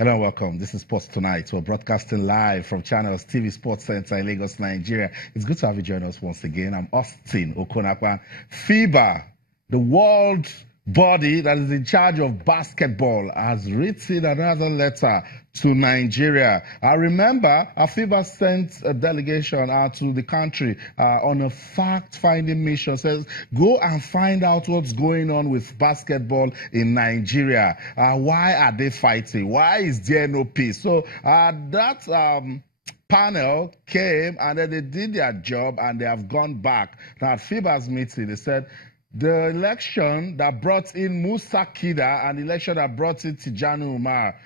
Hello and welcome. This is Sports Tonight. We're broadcasting live from Channels TV Sports Center in Lagos, Nigeria. It's good to have you join us once again. I'm Austin Okonakwa. FIBA, the world body that is in charge of basketball, has written another letter to Nigeria. I remember FIBA sent a delegation to the country on a fact-finding mission. Says, go and find out what's going on with basketball in Nigeria. Why are they fighting? Why is there no peace? So that panel came and then they did their job and they have gone back. Now at FIBA's meeting, they said, the election that brought in Musa Kida and the election that brought in Tijani Umar,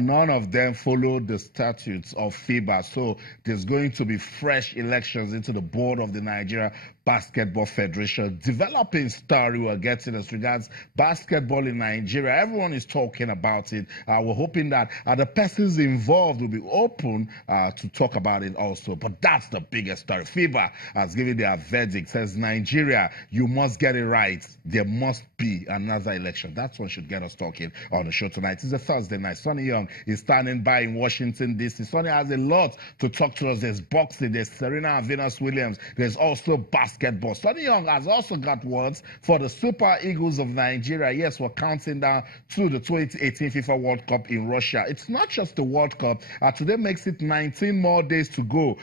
none of them followed the statutes of FIBA. So there's going to be fresh elections into the board of the Nigeria Basketball Federation. Developing story we're getting as regards basketball in Nigeria. Everyone is talking about it. We're hoping that the persons involved will be open to talk about it also. But that's the biggest story. FIBA has given their verdict. Says, Nigeria, you must get it right. There must be another election. That's what should get us talking on the show tonight. It's a Thursday night. Sonny Young is standing by in Washington, D.C. Sonny has a lot to talk to us. There's boxing, there's Serena and Venus Williams, there's also basketball. Sonny Young has also got words for the Super Eagles of Nigeria. Yes, we're counting down to the 2018 FIFA World Cup in Russia. It's not just the World Cup. Today makes it 19 more days to go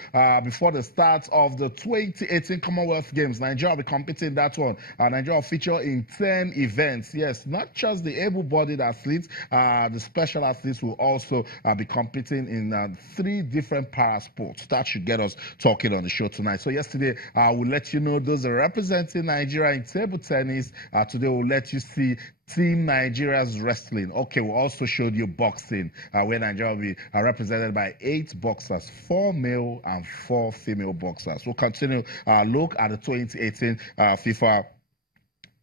before the start of the 2018 Commonwealth Games. Nigeria will be competing in that one. Nigeria will feature in 10 events. Yes, not just the able-bodied athletes, the special athletes will also be competing in 3 different para sports. That should get us talking on the show tonight. So yesterday, we'll let you know those are representing Nigeria in table tennis. Today, we'll let you see Team Nigeria's wrestling. Okay, we also showed you boxing, where Nigeria will be represented by 8 boxers, 4 male and 4 female boxers. We'll continue look at the 2018 FIFA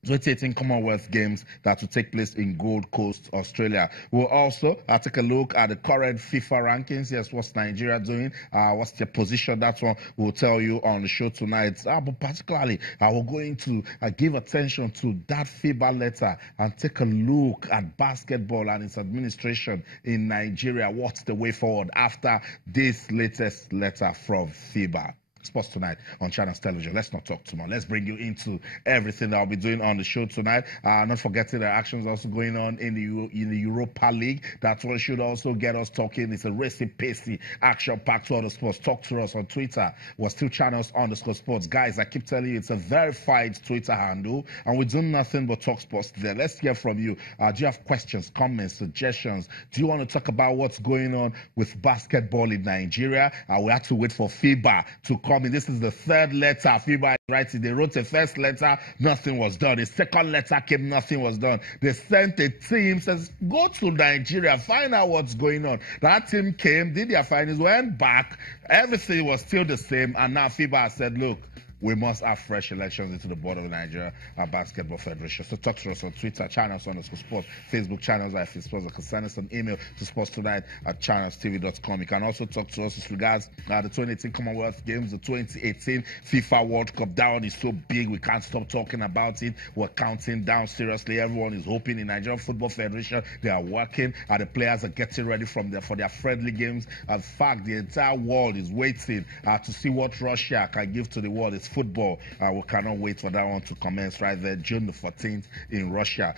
2018 Commonwealth Games that will take place in Gold Coast, Australia. We'll also take a look at the current FIFA rankings. Yes, what's Nigeria doing? What's their position? That's what we'll tell you on the show tonight. But particularly, we're going to give attention to that FIBA letter and take a look at basketball and its administration in Nigeria. What's the way forward after this latest letter from FIBA? Sports Tonight on Channels Television. Let's not talk too much. Let's bring you into everything that I'll be doing on the show tonight. Not forgetting the actions also going on in the Europa League. That's what should also get us talking. It's a racy, pacey, action-packed world of sports. Talk to us on Twitter. We're still Channels_sports. Guys, I keep telling you, it's a verified Twitter handle, and we do nothing but talk sports there. Let's hear from you. Do you have questions, comments, suggestions? Do you want to talk about what's going on with basketball in Nigeria? We have to wait for FIBA to come in. This is the 3rd letter FIBA is writing. They wrote a first letter, nothing was done. The second letter came, nothing was done. They sent a team, says, go to Nigeria, find out what's going on. That team came, did their findings, went back, everything was still the same, and now FIBA has said, look, we must have fresh elections into the board of the Nigeria Basketball Federation. So talk to us on Twitter, Channels_sports, Facebook channels, IFI Sports, or can send us an email to sportstonight@channelstv.com. You can also talk to us with regards the 2018 Commonwealth Games, the 2018 FIFA World Cup. That one is so big, we can't stop talking about it. We're counting down seriously. Everyone is hoping in Nigeria Football Federation. They are working, the players are getting ready for their friendly games. In fact, the entire world is waiting to see what Russia can give to the world. It's football. We cannot wait for that one to commence right there, June the 14th in Russia.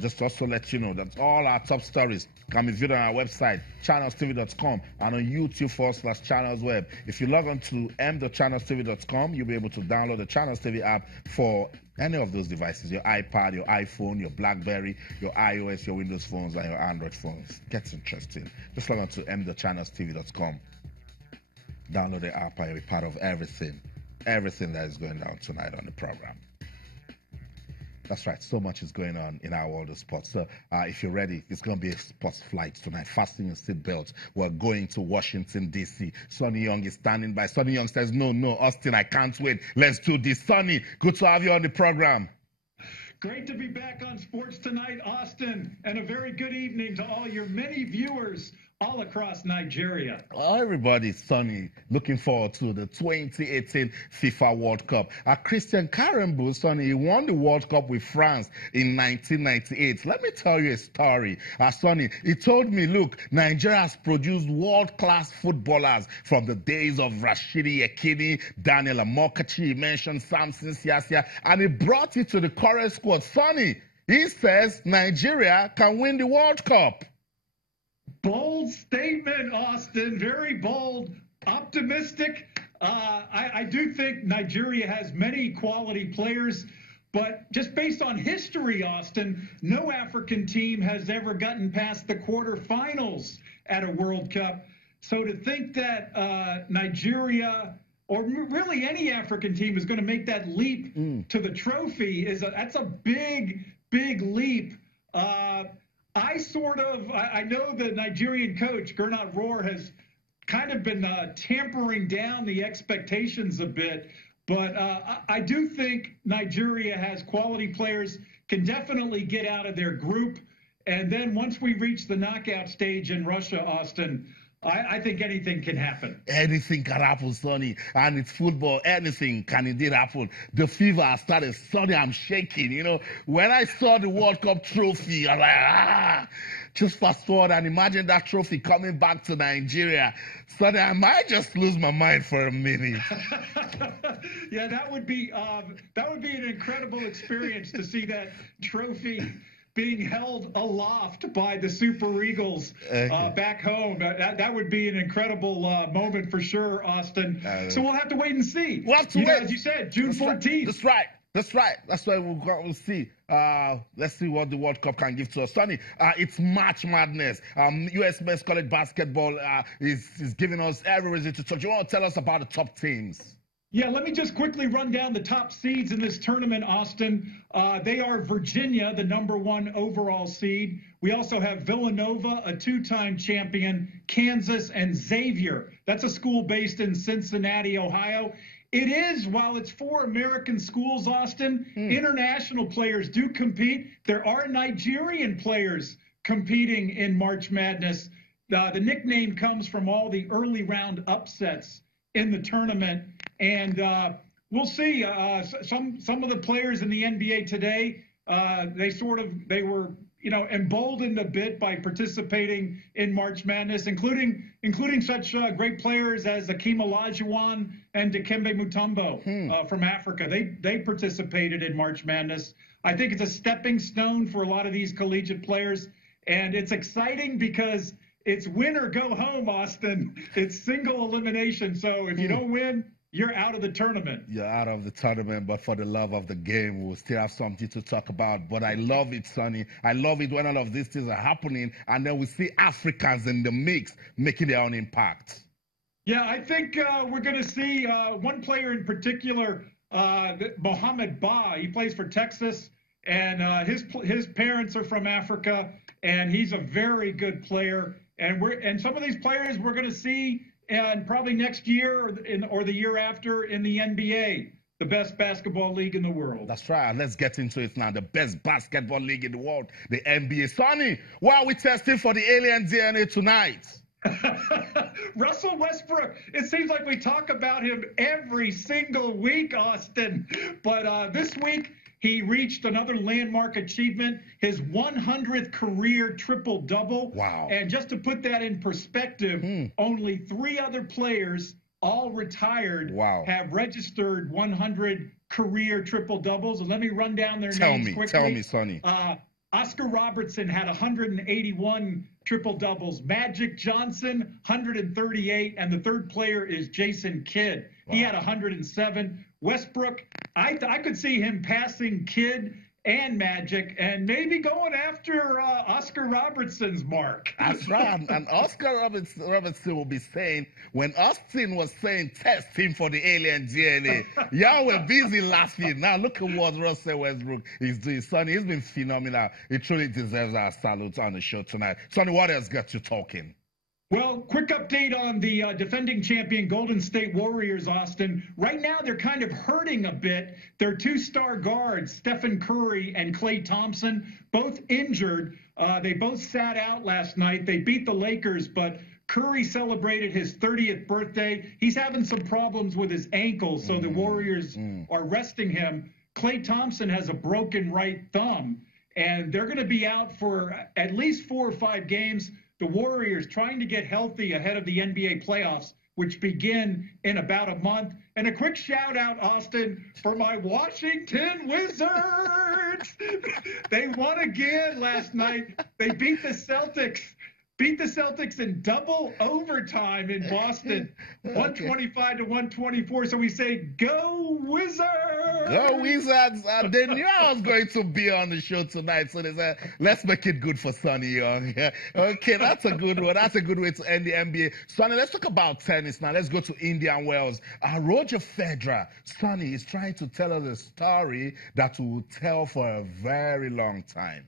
Just also let you know that all our top stories can be viewed on our website, channelstv.com, and on YouTube /channelsweb. If you log on to m.channelstv.com, you'll be able to download the Channels TV app for any of those devices, your iPad, your iPhone, your BlackBerry, your iOS, your Windows phones, and your Android phones. Gets interesting. Just log on to m.channelstv.com. Download the app and you'll be part of everything that is going down tonight on the program. That's right. So much is going on in our world of sports. So if you're ready, it's going to be a sports flight tonight. Fasten your seatbelt. We're going to Washington, D.C. Sonny Young is standing by. Sonny Young says, no, Austin, I can't wait. Let's do this. Sonny, good to have you on the program. Great to be back on Sports Tonight, Austin, and a very good evening to all your many viewers all across Nigeria. Everybody, Sonny, looking forward to the 2018 FIFA World Cup. Christian Karembeu, Sonny, he won the World Cup with France in 1998. Let me tell you a story. Sonny, he told me, look, Nigeria has produced world-class footballers from the days of Rashidi Yekini, Daniel Amokachi, he mentioned Samson Siasia, and he brought it to the current squad. Sonny, he says Nigeria can win the World Cup. Bold statement, Austin. Very bold, optimistic. I do think Nigeria has many quality players, but just based on history, Austin, no African team has ever gotten past the quarterfinals at a World Cup. So to think that Nigeria or really any African team is going to make that leap to the trophy that's a big, big leap. I know the Nigerian coach, Gernot Rohr, has kind of been tampering down the expectations a bit. But I do think Nigeria has quality players, can definitely get out of their group. And then once we reach the knockout stage in Russia, Austin, I think anything can happen. Anything can happen, Sonny. And it's football. Anything can indeed happen. The fever has started. Sonny, I'm shaking. You know, when I saw the World Cup trophy, I'm like, just fast forward and imagine that trophy coming back to Nigeria. Sonny, I might just lose my mind for a minute. Yeah, that would be an incredible experience to see that trophy being held aloft by the Super Eagles back home. That would be an incredible moment for sure, Austin. So we'll have to wait and see. We'll have to wait. As you said, June 14th. That's right. That's right. That's why we'll see. Let's see what the World Cup can give to us. Sonny, it's March Madness. U.S. men's college basketball is giving us every reason to talk. You want to tell us about the top teams? Yeah, let me just quickly run down the top seeds in this tournament, Austin. They are Virginia, the #1 overall seed. We also have Villanova, a two-time champion, Kansas, and Xavier. That's a school based in Cincinnati, Ohio. It is, while it's 4 American schools, Austin, international players do compete. There are Nigerian players competing in March Madness. The nickname comes from all the early round upsets in the tournament. And we'll see. Some of the players in the NBA today, they were emboldened a bit by participating in March Madness, including such great players as Akeem Olajuwon and Dikembe Mutombo from Africa. They participated in March Madness. I think it's a stepping stone for a lot of these collegiate players, and it's exciting because it's win or go home, Austin. It's single elimination. So if you don't win, you're out of the tournament. You're out of the tournament, but for the love of the game, we'll still have something to talk about. But I love it, Sonny. I love it when all of these things are happening, and then we see Africans in the mix making their own impact. Yeah, I think we're going to see one player in particular, Mohamed Ba. He plays for Texas, and his parents are from Africa, and he's a very good player. And some of these players we're going to see, and probably next year or the year after in the NBA, the best basketball league in the world. That's right. Let's get into it now. The best basketball league in the world, the NBA. Sonny, why are we testing for the alien DNA tonight? Russell Westbrook. It seems like we talk about him every single week, Austin. But this week, he reached another landmark achievement, his 100th career triple-double. Wow. And just to put that in perspective, only 3 other players, all retired, have registered 100 career triple-doubles. And let me run down their names quickly. Tell me, Sonny. Oscar Robertson had 181 triple-doubles. Magic Johnson, 138. And the third player is Jason Kidd. Wow. He had 107. Westbrook, I could see him passing Kidd and Magic and maybe going after Oscar Robertson's mark. That's right. And Oscar Robertson will be saying, when Austin was saying test him for the alien DNA, y'all were busy laughing. Now look at what Russell Westbrook is doing. Sonny, he's been phenomenal. He truly deserves our salute on the show tonight. Sonny, what else got you talking? Well, quick update on the defending champion Golden State Warriors, Austin. Right now, they're kind of hurting a bit. Their two-star guards, Stephen Curry and Klay Thompson, both injured. They both sat out last night. They beat the Lakers, but Curry celebrated his 30th birthday. He's having some problems with his ankle, so the Warriors are resting him. Klay Thompson has a broken right thumb, and they're going to be out for at least 4 or 5 games. The Warriors trying to get healthy ahead of the NBA playoffs, which begin in about a month. And a quick shout out, Austin, for my Washington Wizards. They won again last night. They beat the Celtics. Beat the Celtics in double overtime in Boston, 125 to 124. So we say, go Wizards! Go Wizards! They knew I was going to be on the show tonight, so they said, let's make it good for Sonny Young. Okay, that's a good one. That's a good way to end the NBA. Sonny, let's talk about tennis now. Let's go to Indian Wells. Roger Federer, Sonny, is trying to tell us a story that we will tell for a very long time.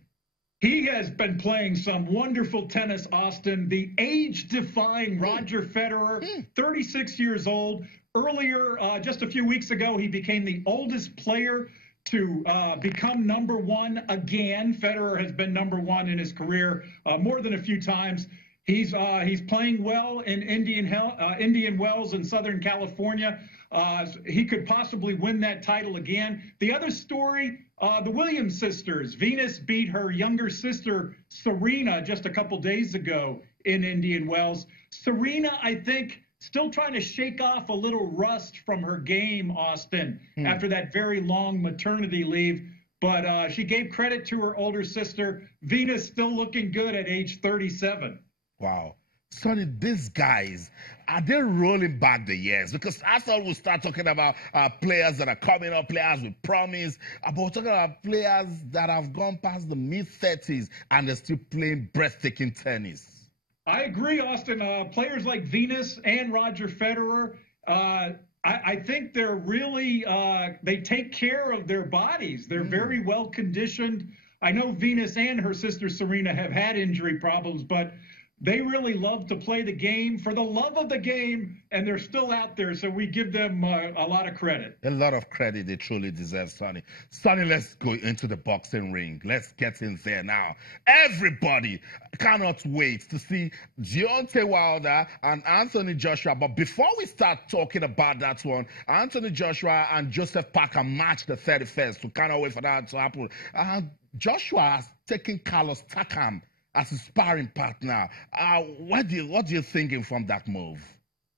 He has been playing some wonderful tennis, Austin. The age-defying Roger Federer, 36 years old. Earlier, just a few weeks ago, he became the oldest player to become #1 again. Federer has been #1 in his career more than a few times. He's playing well in Indian Wells in Southern California. He could possibly win that title again. The other story, the Williams sisters. Venus beat her younger sister, Serena, just a couple days ago in Indian Wells. Serena, I think, still trying to shake off a little rust from her game, Austin, after that very long maternity leave. But she gave credit to her older sister. Venus still looking good at age 37. Wow. Sonny, these guys, are they rolling back the years? Because after we start talking about players that are coming up, players with promise, but we're talking about players that have gone past the mid-30s and they're still playing breathtaking tennis. I agree, Austin. Players like Venus and Roger Federer, I think they're really, they take care of their bodies. They're very well conditioned. I know Venus and her sister Serena have had injury problems, but they really love to play the game for the love of the game, and they're still out there, so we give them a lot of credit. A lot of credit they truly deserve, Sonny. Sonny, let's go into the boxing ring. Let's get in there now. Everybody cannot wait to see Deontay Wilder and Anthony Joshua. But before we start talking about that one, Anthony Joshua and Joseph Parker match the 31st. We cannot wait for that to happen. Joshua has taken Carlos Takam as a sparring partner. What do you thinking from that move?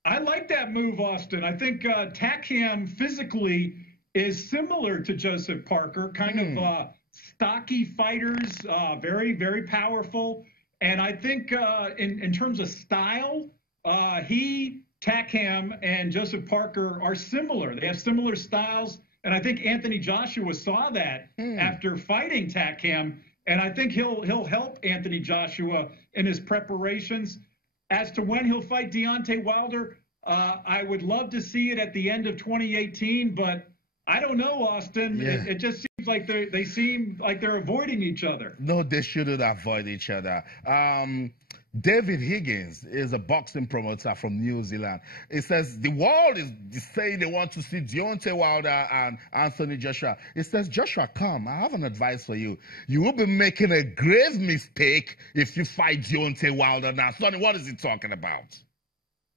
I like that move, Austin. I think Takam physically is similar to Joseph Parker, kind of stocky fighters, very, very powerful. And I think in terms of style, Takam and Joseph Parker are similar. They have similar styles. And I think Anthony Joshua saw that after fighting Takam. And I think he'll help Anthony Joshua in his preparations. As to when he'll fight Deontay Wilder, I would love to see it at the end of 2018, but I don't know, Austin. Yeah. It just seems like they seem like they're avoiding each other. No, they shouldn't avoid each other. David Higgins is a boxing promoter from New Zealand. He says the world is saying they want to see Deontay Wilder and Anthony Joshua. He says, Joshua, come, I have an advice for you. You will be making a grave mistake if you fight Deontay Wilder now. Sonny, what is he talking about?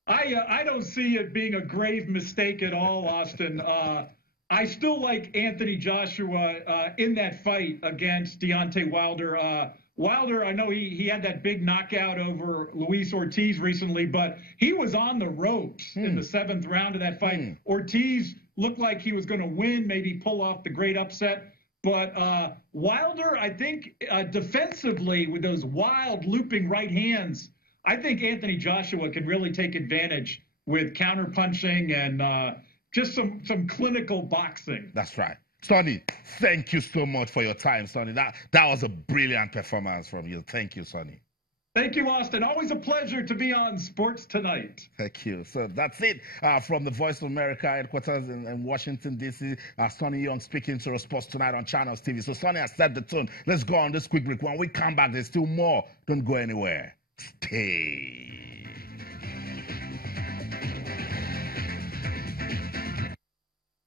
I don't see it being a grave mistake at all, Austin. I still like Anthony Joshua in that fight against Deontay Wilder. Wilder, I know he had that big knockout over Luis Ortiz recently, but he was on the ropes in the 7th round of that fight. Ortiz looked like he was going to win, maybe pull off the great upset. But Wilder, I think defensively with those wild looping right hands, I think Anthony Joshua can really take advantage with counterpunching and just some clinical boxing. That's right. Sonny, thank you so much for your time, Sonny. That was a brilliant performance from you. Thank you, Sonny. Thank you, Austin. Always a pleasure to be on Sports Tonight. Thank you. So that's it from the Voice of America headquarters in Washington, D.C. Sonny Young speaking to us Sports Tonight on Channels TV. So Sonny has set the tone. Let's go on this quick break. When we come back, there's still more. Don't go anywhere. Stay.